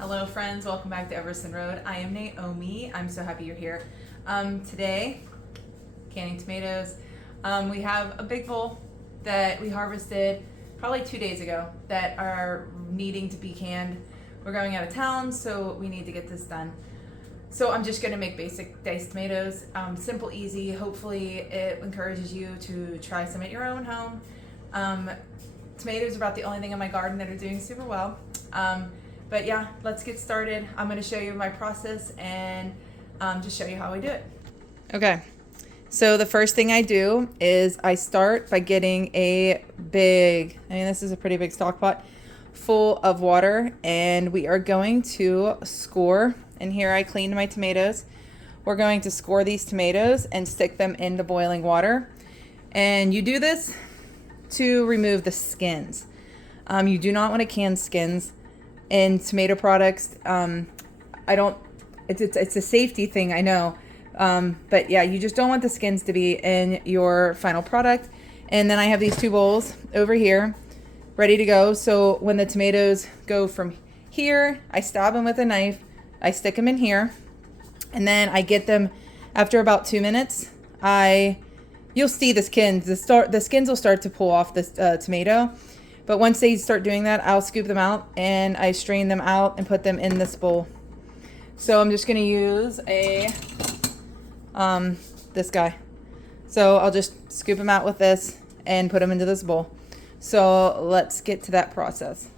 Hello friends, welcome back to Everson Road. I am Naomi. I'm so happy you're here. Today, canning tomatoes. We have a big bowl that we harvested probably 2 days ago that are needing to be canned. We're going out of town, so we need to get this done. So I'm just gonna make basic diced tomatoes, simple, easy. Hopefully it encourages you to try some at your own home. Tomatoes are about the only thing in my garden that are doing super well. But yeah, let's get started. I'm going to show you my process and just show you how I do it. Okay, so the first thing I do is I start by getting a big, this is a pretty big stock pot full of water, and we are going to score. And here I cleaned my tomatoes. We're going to score these tomatoes and stick them into boiling water. And you do this to remove the skins. You do not want to can skins in tomato products. It's a safety thing, I know. But yeah, you just don't want the skins to be in your final product. And then I have these two bowls over here ready to go. So when the tomatoes go from here, I stab them with a knife, I stick them in here, and then I get them after about 2 minutes. You'll see the skins. The skins will start to pull off this tomato. But once they start doing that, I'll scoop them out and I strain them out and put them in this bowl. So I'm just going to use this guy. So I'll just scoop them out with this and put them into this bowl. So let's get to that process.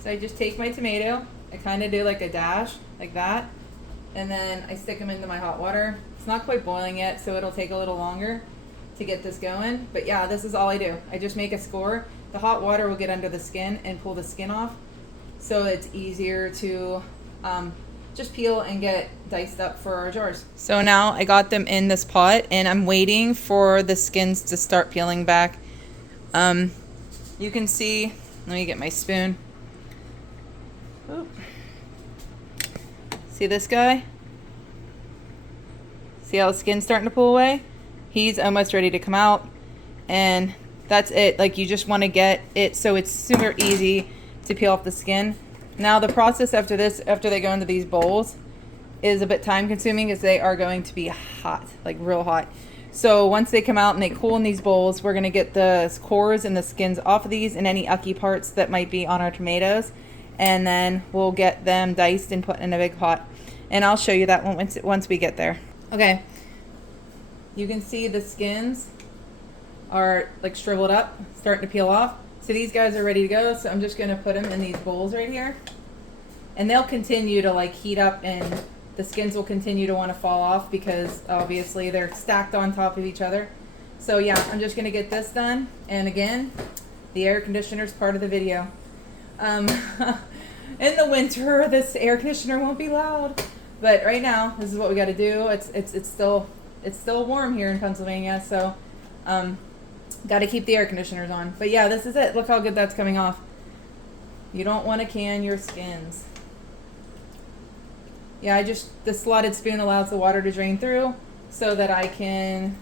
So I just take my tomato. I kind of do like a dash like that. And then I stick them into my hot water. It's not quite boiling yet, so it'll take a little longer to get this going. But yeah, this is all I do. I just make a score. The hot water will get under the skin and pull the skin off, so it's easier to just peel and get diced up for our jars. So now I got them in this pot and I'm waiting for the skins to start peeling back. You can see, let me get my spoon. Oop. See this guy? See how the skin's starting to pull away? He's almost ready to come out, and that's it. Like, you just want to get it so it's super easy to peel off the skin. Now the process after this, after they go into these bowls, is a bit time consuming, as they are going to be hot, like real hot. So once they come out and they cool in these bowls, we're going to get the cores and the skins off of these and any ucky parts that might be on our tomatoes. And then we'll get them diced and put in a big pot. And I'll show you that once we get there. Okay, you can see the skins are like shriveled up, starting to peel off. So these guys are ready to go. So I'm just going to put them in these bowls right here. And they'll continue to like heat up, and the skins will continue to want to fall off because obviously they're stacked on top of each other. So yeah, I'm just going to get this done. And again, the air conditioner is part of the video. In the winter, this air conditioner won't be loud. But right now, this is what we got to do. It's still warm here in Pennsylvania, so got to keep the air conditioners on. But yeah, this is it. Look how good that's coming off. You don't want to can your skins. Yeah, the slotted spoon allows the water to drain through so that I can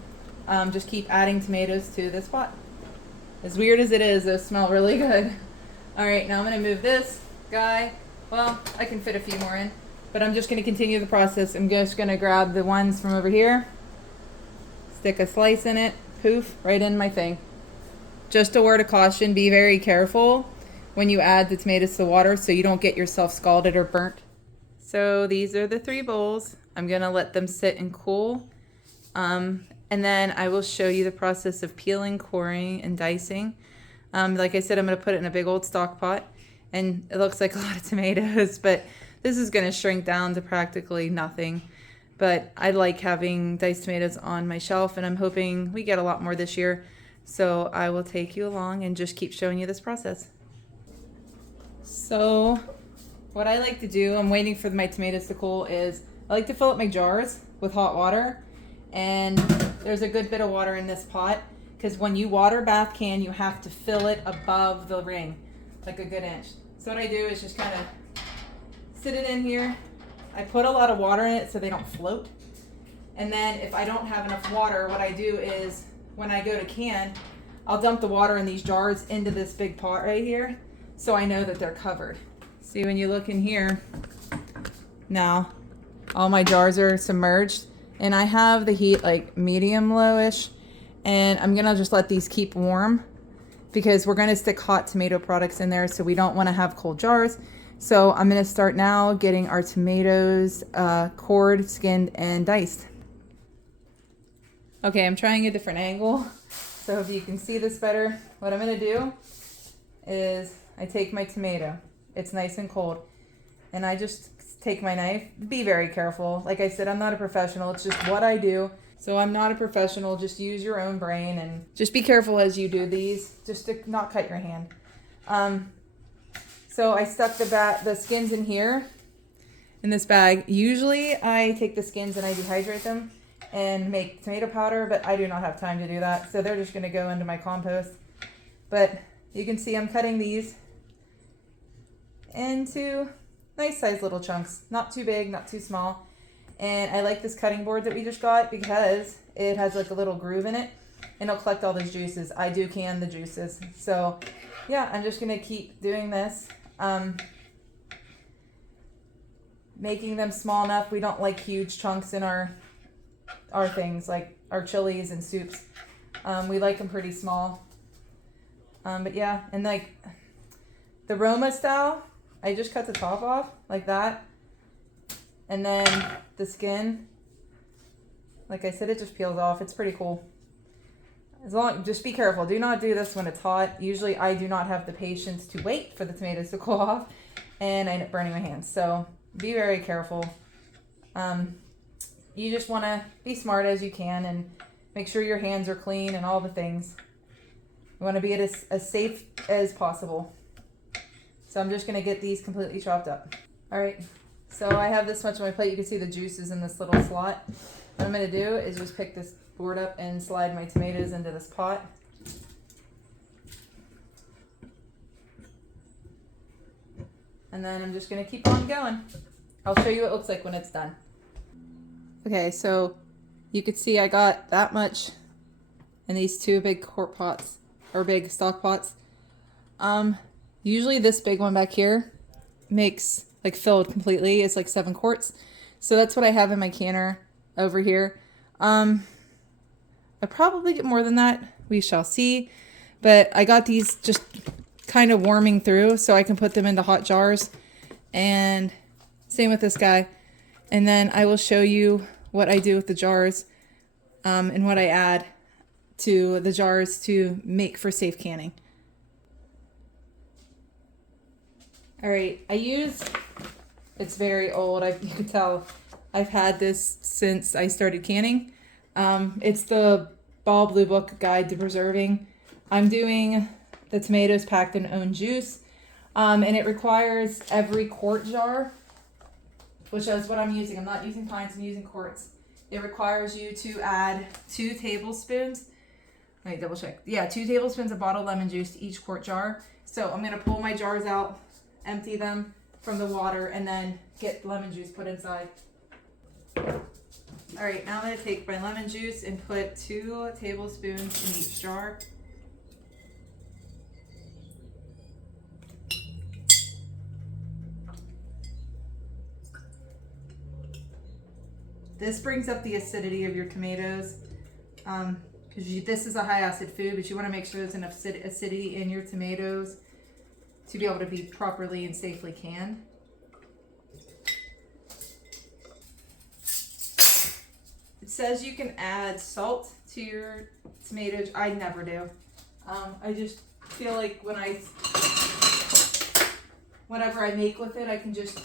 just keep adding tomatoes to this pot. As weird as it is, those smell really good. All right, now I'm going to move this guy. Well, I can fit a few more in, but I'm just going to continue the process. I'm just going to grab the ones from over here, stick a slice in it, poof, right in my thing. Just a word of caution, be very careful when you add the tomatoes to the water so you don't get yourself scalded or burnt. So these are the 3 bowls. I'm going to let them sit and cool. And then I will show you the process of peeling, coring, and dicing. Like I said, I'm going to put it in a big old stock pot. And it looks like a lot of tomatoes, but this is going to shrink down to practically nothing. But I like having diced tomatoes on my shelf, and I'm hoping we get a lot more this year. So I will take you along and just keep showing you this process. So what I like to do, I'm waiting for my tomatoes to cool, is I like to fill up my jars with hot water. And there's a good bit of water in this pot, because when you water bath can, you have to fill it above the ring, like a good inch. So what I do is just kind of sit it in here. I put a lot of water in it so they don't float. And then if I don't have enough water, what I do is when I go to can, I'll dump the water in these jars into this big pot right here, so I know that they're covered. See, when you look in here, now all my jars are submerged, and I have the heat like medium lowish, and I'm gonna just let these keep warm because we're gonna stick hot tomato products in there, so we don't wanna have cold jars. So I'm gonna start now getting our tomatoes cored, skinned, and diced. Okay, I'm trying a different angle, so if you can see this better, what I'm gonna do is I take my tomato. It's nice and cold. And I just take my knife. Be very careful. Like I said, I'm not a professional. It's just what I do. So I'm not a professional. Just use your own brain and just be careful as you do these, just to not cut your hand. So I stuck the skins in here in this bag. Usually I take the skins and I dehydrate them and make tomato powder, but I do not have time to do that. So they're just going to go into my compost. But you can see I'm cutting these into nice sized little chunks, not too big, not too small. And I like this cutting board that we just got because it has like a little groove in it and it'll collect all those juices. I do can the juices. So yeah, I'm just gonna keep doing this. Making them small enough. We don't like huge chunks in our things, like our chilies and soups. We like them pretty small. But yeah, and like the Roma style, I just cut the top off like that. And then the skin, like I said, it just peels off. It's pretty cool. Just be careful. Do not do this when it's hot. Usually I do not have the patience to wait for the tomatoes to cool off and I end up burning my hands. So be very careful. You just want to be smart as you can and make sure your hands are clean and all the things. You want to be as safe as possible. So I'm just going to get these completely chopped up. All right, so I have this much on my plate. You can see the juices in this little slot. What I'm going to do is just pick this board up and slide my tomatoes into this pot. And then I'm just going to keep on going. I'll show you what it looks like when it's done. Okay, so you could see I got that much in these two big quart pots, or big stock pots. Usually this big one back here makes like filled completely. It's like 7 quarts. So that's what I have in my canner over here. I probably get more than that. We shall see. But I got these just kind of warming through so I can put them into hot jars. And same with this guy. And then I will show you what I do with the jars and what I add to the jars to make for safe canning. All right, it's very old. You can tell I've had this since I started canning. It's the Ball Blue Book Guide to Preserving. I'm doing the tomatoes packed in own juice, and it requires every quart jar, which is what I'm using. I'm not using pints, I'm using quarts. It requires you to add 2 tablespoons. Let me double check. Yeah, 2 tablespoons of bottled lemon juice to each quart jar. So I'm gonna pull my jars out, empty them from the water, and then get lemon juice put inside. All right, now I'm gonna take my lemon juice and put 2 tablespoons in each jar. This brings up the acidity of your tomatoes, because this is a high acid food, but you want to make sure there's enough acidity in your tomatoes to be able to be properly and safely canned. It says you can add salt to your tomatoes. I never do. I just feel like whatever I make with it, I can just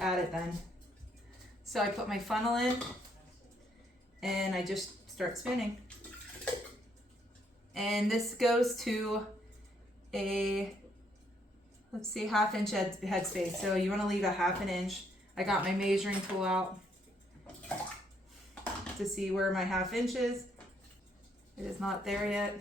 add it then. So I put my funnel in and I just start spinning. And this goes to a, let's see, 1/2 inch head space. So you want to leave a 1/2 inch. I got my measuring tool out to see where my 1/2 inch is. It is not there yet.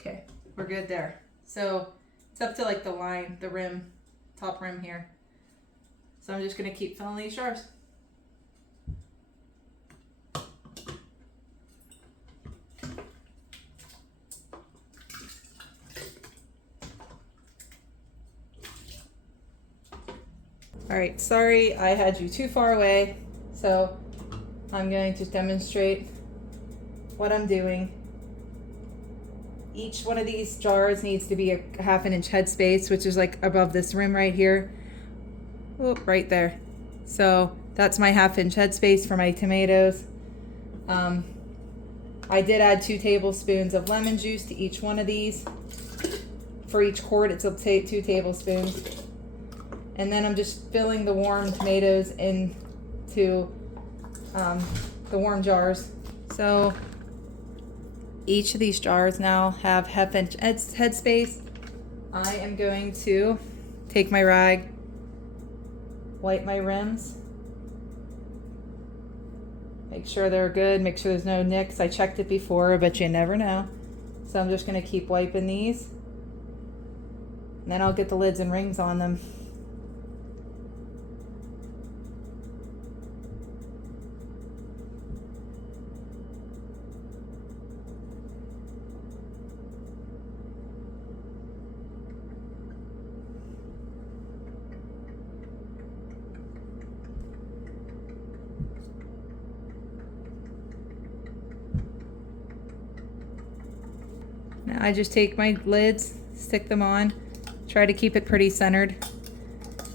Okay, we're good there. So it's up to like the line, the rim, top rim here. So I'm just gonna keep filling these jars. All right, sorry I had you too far away, so I'm going to demonstrate what I'm doing. Each one of these jars needs to be a 1/2 inch headspace, which is like above this rim right here. Oh, right there. So that's my 1/2 inch headspace for my tomatoes. I did add 2 tablespoons of lemon juice to each one of these. For each quart, it's 2 tablespoons. And then I'm just filling the warm tomatoes into the warm jars. So each of these jars now have 1/2 inch headspace. I am going to take my rag, wipe my rims, make sure they're good, make sure there's no nicks. I checked it before, but you never know. So I'm just going to keep wiping these, and then I'll get the lids and rings on them. Now I just take my lids, stick them on, try to keep it pretty centered,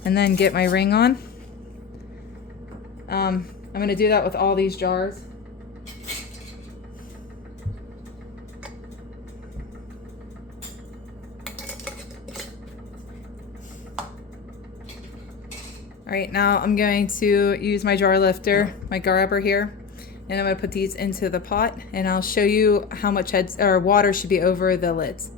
and then get my ring on. I'm going to do that with all these jars. All right, now I'm going to use my jar lifter, my grabber here, and I'm going to put these into the pot, and I'll show you how much water should be over the lids.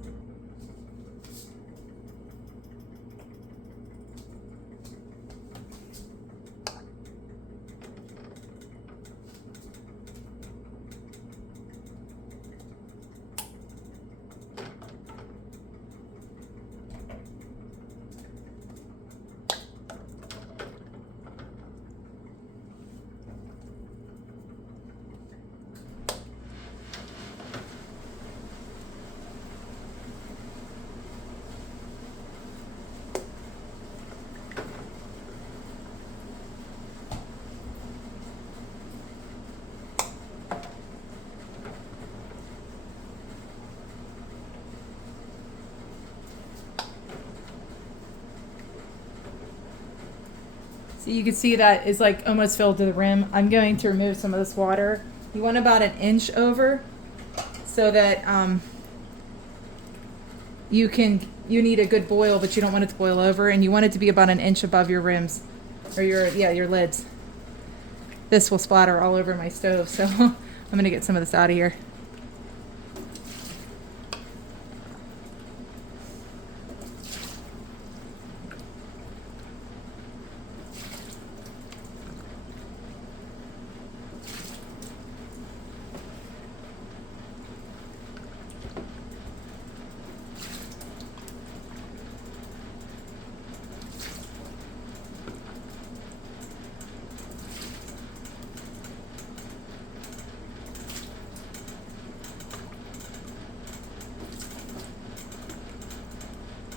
So you can see that is like almost filled to the rim. I'm going to remove some of this water. You want about 1 inch over, so that you need a good boil, but you don't want it to boil over, and you want it to be about 1 inch above your rims, or your lids. This will splatter all over my stove, so I'm gonna get some of this out of here.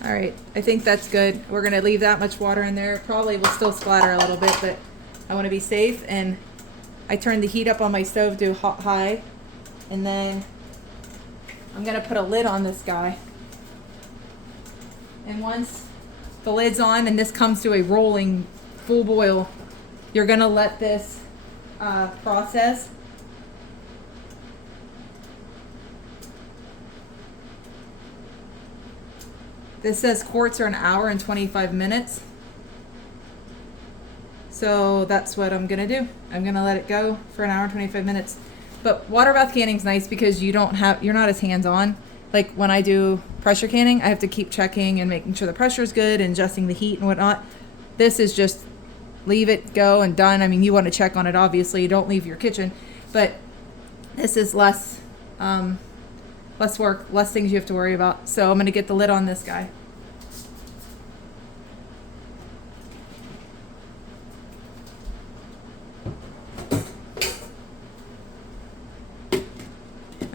All right, I think that's good. We're gonna leave that much water in there. Probably will still splatter a little bit, but I wanna be safe, and I turned the heat up on my stove to high, and then I'm gonna put a lid on this guy. And once the lid's on and this comes to a rolling full boil, you're gonna let this process. This says quarts are 1 hour and 25 minutes. So that's what I'm gonna do. I'm gonna let it go for 1 hour and 25 minutes. But water bath canning is nice because you're not as hands-on. Like when I do pressure canning, I have to keep checking and making sure the pressure is good and adjusting the heat and whatnot. This is just leave it go and done. I mean, you want to check on it, obviously. You don't leave your kitchen, but this is less work, less things you have to worry about. So I'm going to get the lid on this guy.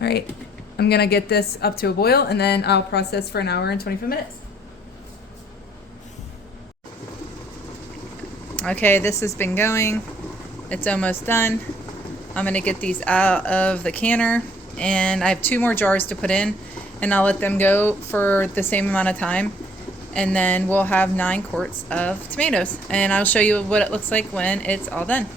All right, I'm going to get this up to a boil, and then I'll process for 1 hour and 25 minutes. Okay, this has been going. It's almost done. I'm gonna get these out of the canner, and I have 2 more jars to put in, and I'll let them go for the same amount of time, and then we'll have 9 quarts of tomatoes, and I'll show you what it looks like when it's all done.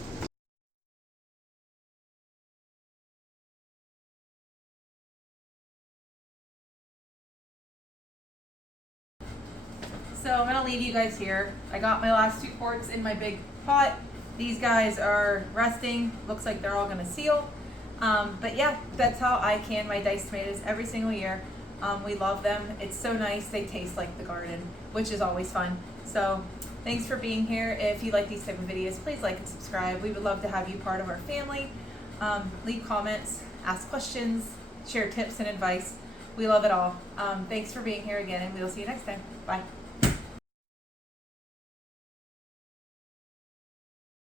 So I'm gonna leave you guys here. I got my last 2 quarts in my big pot. These guys are resting. Looks like they're all gonna seal. But yeah, that's how I can my diced tomatoes every single year. We love them. It's so nice. They taste like the garden, which is always fun. So thanks for being here. If you like these type of videos, please like and subscribe. We would love to have you part of our family. Leave comments, ask questions, share tips and advice. We love it all. Thanks for being here again, and we will see you next time. Bye.